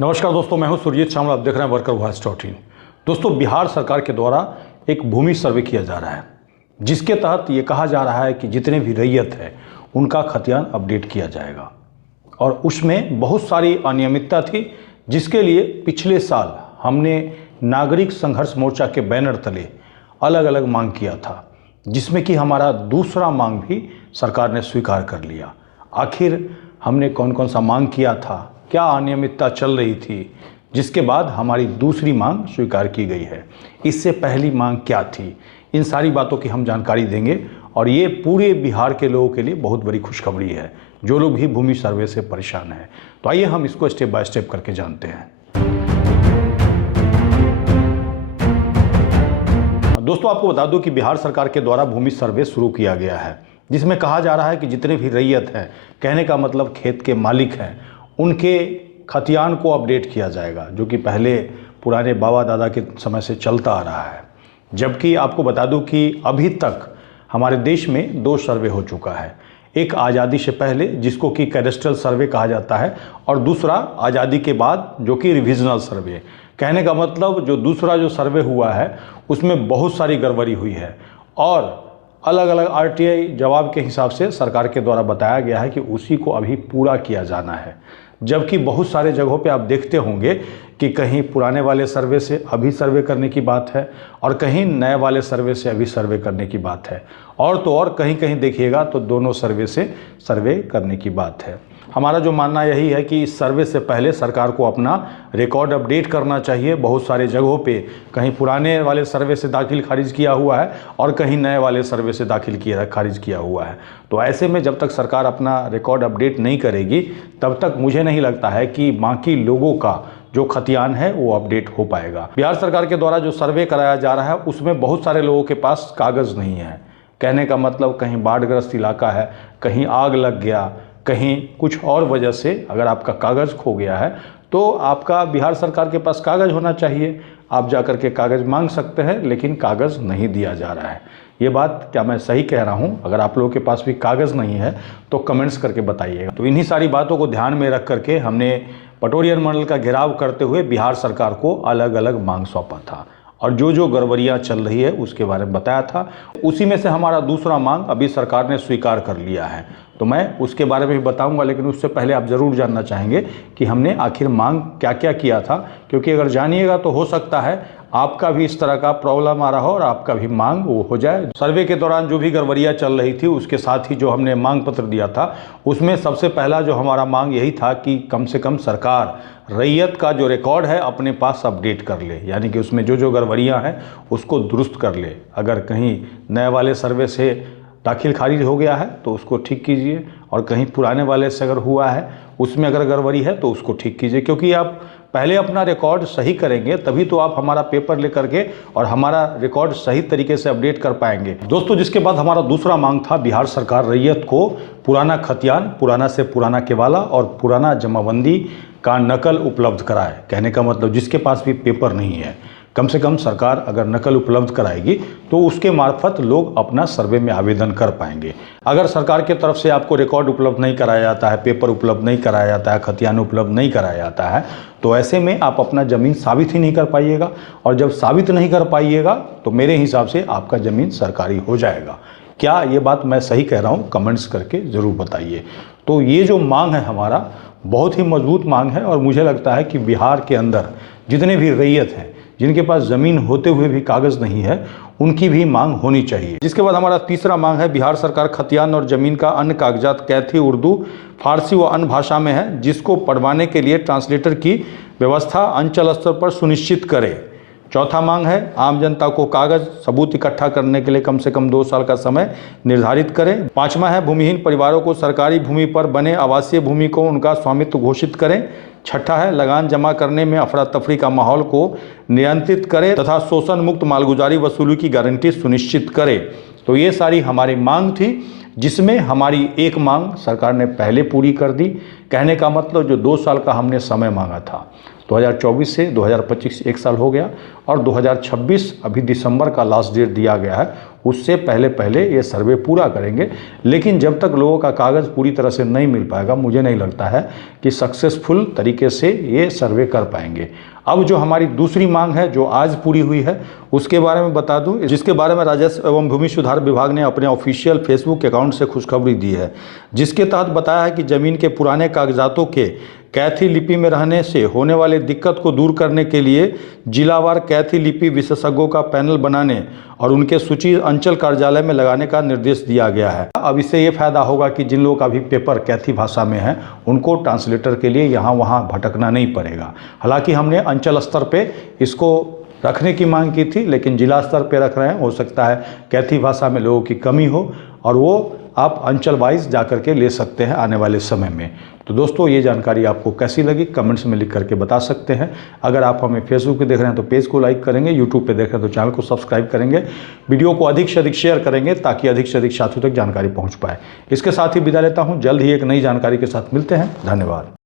नमस्कार दोस्तों, मैं हूं सुरजीत श्यामल। आप देख रहे हैं वर्कर वॉइस .in। दोस्तों, बिहार सरकार के द्वारा एक भूमि सर्वे किया जा रहा है, जिसके तहत ये कहा जा रहा है कि जितने भी रैयत है उनका खतियान अपडेट किया जाएगा। और उसमें बहुत सारी अनियमितता थी, जिसके लिए पिछले साल हमने नागरिक संघर्ष मोर्चा के बैनर तले अलग अलग मांग किया था, जिसमें कि हमारा दूसरा मांग भी सरकार ने स्वीकार कर लिया। आखिर हमने कौन कौन सा मांग किया था, क्या अनियमितता चल रही थी, जिसके बाद हमारी दूसरी मांग स्वीकार की गई है। इससे पहली मांग क्या थी, इन सारी बातों की हम जानकारी देंगे। और ये पूरे बिहार के लोगों के लिए बहुत बड़ी खुशखबरी है, जो लोग भी भूमि सर्वे से परेशान हैं। तो आइए हम इसको स्टेप बाय स्टेप करके जानते हैं। दोस्तों, आपको बता दूं कि बिहार सरकार के द्वारा भूमि सर्वे शुरू किया गया है, जिसमें कहा जा रहा है कि जितने भी रैयत हैं, कहने का मतलब खेत के मालिक हैं, उनके खतियान को अपडेट किया जाएगा, जो कि पहले पुराने बाबा दादा के समय से चलता आ रहा है। जबकि आपको बता दूं कि अभी तक हमारे देश में 2 सर्वे हो चुका है। एक आज़ादी से पहले, जिसको कि कैडेस्ट्रल सर्वे कहा जाता है, और दूसरा आज़ादी के बाद, जो कि रिविजनल सर्वे। कहने का मतलब जो दूसरा जो सर्वे हुआ है उसमें बहुत सारी गड़बड़ी हुई है, और अलग अलग आरटीआई जवाब के हिसाब से सरकार के द्वारा बताया गया है कि उसी को अभी पूरा किया जाना है। जबकि बहुत सारे जगहों पे आप देखते होंगे कि कहीं पुराने वाले सर्वे से अभी सर्वे करने की बात है, और कहीं नए वाले सर्वे से अभी सर्वे करने की बात है, और तो और कहीं कहीं देखिएगा तो दोनों सर्वे से सर्वे करने की बात है। हमारा जो मानना यही है कि इस सर्वे से पहले सरकार को अपना रिकॉर्ड अपडेट करना चाहिए। बहुत सारे जगहों पे कहीं पुराने वाले सर्वे से दाखिल खारिज किया हुआ है, और कहीं नए वाले सर्वे से खारिज किया हुआ है। तो ऐसे में जब तक सरकार अपना रिकॉर्ड अपडेट नहीं करेगी, तब तक मुझे नहीं लगता है कि बाकी लोगों का जो खतियान है वो अपडेट हो पाएगा। बिहार सरकार के द्वारा जो सर्वे कराया जा रहा है उसमें बहुत सारे लोगों के पास कागज़ नहीं है। कहने का मतलब कहीं बाढ़ग्रस्त इलाका है, कहीं आग लग गया, कहीं कुछ और वजह से अगर आपका कागज़ खो गया है, तो आपका बिहार सरकार के पास कागज़ होना चाहिए। आप जाकर के कागज़ मांग सकते हैं, लेकिन कागज़ नहीं दिया जा रहा है। ये बात क्या मैं सही कह रहा हूँ? अगर आप लोगों के पास भी कागज़ नहीं है तो कमेंट्स करके बताइएगा। तो इन्हीं सारी बातों को ध्यान में रख करके हमने पटोरियन मंडल का घेराव करते हुए बिहार सरकार को अलग अलग मांग सौंपा था, और जो जो गड़बड़ियाँ चल रही है उसके बारे में बताया था। उसी में से हमारा दूसरा मांग अभी सरकार ने स्वीकार कर लिया है, तो मैं उसके बारे में भी बताऊंगा। लेकिन उससे पहले आप ज़रूर जानना चाहेंगे कि हमने आखिर मांग क्या क्या किया था, क्योंकि अगर जानिएगा तो हो सकता है आपका भी इस तरह का प्रॉब्लम आ रहा हो और आपका भी मांग वो हो जाए। सर्वे के दौरान जो भी गड़बड़ियाँ चल रही थी, उसके साथ ही जो हमने मांग पत्र दिया था, उसमें सबसे पहला जो हमारा मांग यही था कि कम से कम सरकार रैयत का जो रिकॉर्ड है अपने पास अपडेट कर ले, यानी कि उसमें जो जो गड़बड़ियाँ हैं उसको दुरुस्त कर ले। अगर कहीं नए वाले सर्वे से दाखिल खारिज हो गया है तो उसको ठीक कीजिए, और कहीं पुराने वाले से अगर हुआ है उसमें अगर गड़बड़ी है तो उसको ठीक कीजिए। क्योंकि आप पहले अपना रिकॉर्ड सही करेंगे तभी तो आप हमारा पेपर लेकर के और हमारा रिकॉर्ड सही तरीके से अपडेट कर पाएंगे। दोस्तों, जिसके बाद हमारा दूसरा मांग था बिहार सरकार रैयत को पुराना खतियान, पुराना से पुराना केवाला और पुराना जमाबंदी का नकल उपलब्ध कराए। कहने का मतलब जिसके पास भी पेपर नहीं है, कम से कम सरकार अगर नकल उपलब्ध कराएगी तो उसके मार्फत लोग अपना सर्वे में आवेदन कर पाएंगे। अगर सरकार के तरफ से आपको रिकॉर्ड उपलब्ध नहीं कराया जाता है, पेपर उपलब्ध नहीं कराया जाता है, खतियान उपलब्ध नहीं कराया जाता है, तो ऐसे में आप अपना ज़मीन साबित ही नहीं कर पाइएगा, और जब साबित नहीं कर पाइएगा तो मेरे हिसाब से आपका ज़मीन सरकारी हो जाएगा। क्या ये बात मैं सही कह रहा हूँ? कमेंट्स करके ज़रूर बताइए। तो ये जो मांग है हमारा बहुत ही मजबूत मांग है, और मुझे लगता है कि बिहार के अंदर जितने भी रैयत हैं, जिनके पास ज़मीन होते हुए भी कागज़ नहीं है, उनकी भी मांग होनी चाहिए। जिसके बाद हमारा तीसरा मांग है बिहार सरकार खतियान और ज़मीन का अन्य कागजात कैथी, उर्दू, फारसी व अन्य भाषा में है, जिसको पढ़वाने के लिए ट्रांसलेटर की व्यवस्था अंचल स्तर पर सुनिश्चित करे। चौथा मांग है आम जनता को कागज़ सबूत इकट्ठा करने के लिए कम से कम 2 साल का समय निर्धारित करें। पाँचवा है भूमिहीन परिवारों को सरकारी भूमि पर बने आवासीय भूमि को उनका स्वामित्व घोषित करें। छठा है लगान जमा करने में अफरा तफरी का माहौल को नियंत्रित करें तथा शोषण मुक्त मालगुजारी वसूली की गारंटी सुनिश्चित करें। तो ये सारी हमारी मांग थी, जिसमें हमारी एक मांग सरकार ने पहले पूरी कर दी। कहने का मतलब जो 2 साल का हमने समय मांगा था, 2024 से 2025 1 साल हो गया और 2026 अभी दिसंबर का लास्ट डेट दिया गया है, उससे पहले पहले ये सर्वे पूरा करेंगे। लेकिन जब तक लोगों का कागज़ पूरी तरह से नहीं मिल पाएगा, मुझे नहीं लगता है कि सक्सेसफुल तरीके से ये सर्वे कर पाएंगे। अब जो हमारी दूसरी मांग है जो आज पूरी हुई है, उसके बारे में बता दूं, जिसके बारे में राजस्व एवं भूमि सुधार विभाग ने अपने ऑफिशियल फेसबुक अकाउंट से खुशखबरी दी है, जिसके तहत बताया है कि ज़मीन के पुराने कागजातों के कैथी लिपि में रहने से होने वाले दिक्कत को दूर करने के लिए जिलावार कैथी लिपि विशेषज्ञों का पैनल बनाने और उनके सूची अंचल कार्यालय में लगाने का निर्देश दिया गया है। अब इससे ये फायदा होगा कि जिन लोगों का भी पेपर कैथी भाषा में है, उनको ट्रांसलेटर के लिए यहाँ वहाँ भटकना नहीं पड़ेगा। हालांकि हमने अंचल स्तर पे इसको रखने की मांग की थी, लेकिन जिला स्तर पे रख रहे हैं। हो सकता है कैथी भाषा में लोगों की कमी हो और वो आप अंचल वाइज जा कर के ले सकते हैं आने वाले समय में। तो दोस्तों, ये जानकारी आपको कैसी लगी कमेंट्स में लिख करके बता सकते हैं। अगर आप हमें फेसबुक पे देख रहे हैं तो पेज को लाइक करेंगे, यूट्यूब पे देख रहे हैं तो चैनल को सब्सक्राइब करेंगे, वीडियो को अधिक से अधिक शेयर करेंगे ताकि अधिक से अधिक साथियों तक जानकारी पहुँच पाए। इसके साथ ही विदा लेता हूँ, जल्द ही एक नई जानकारी के साथ मिलते हैं। धन्यवाद।